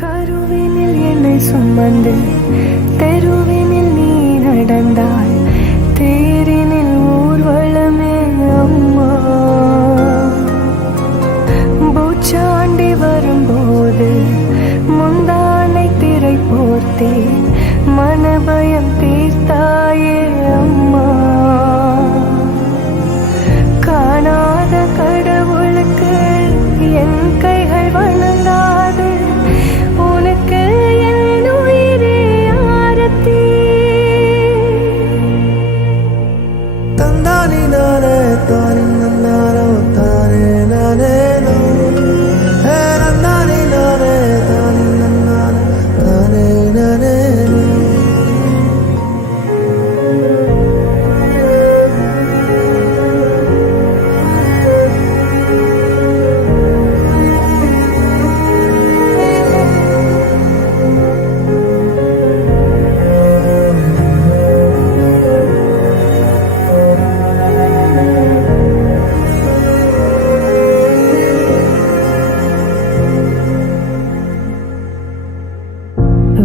கருவினில் என்னை சுமந்து தெருவினில் நீ நடந்தாய், தேரினில் ஊர்வலமே அம்மா. பூச்சாண்டி வரும்போது முந்தானை திரை போர்த்தே மனபயம் தீர்த்தாயே அம்மா. காணாத கடவுளுக்கு என் கைகள் வணங்காது, உனக்கு என் உயிரே ஆரத்தி. தந்தானி நானே தானே நானோ தானே நானே நந்தானி நானே தானே தானே நானே.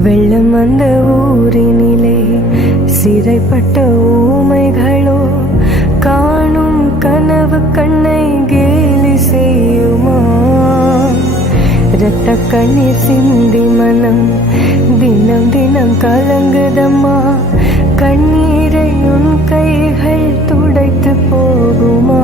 வெள்ளம் வந்த ஊரினிலே சிறைப்பட்ட ஊமைகளோ காணும் கனவு கண்ணை கேலி செய்யுமா? இரத்த கண்ணீர் சிந்தி மனம் தினம் தினம் கலங்குதம்மா. கண்ணீரை உன் கைகள் துடைத்து போகுமா?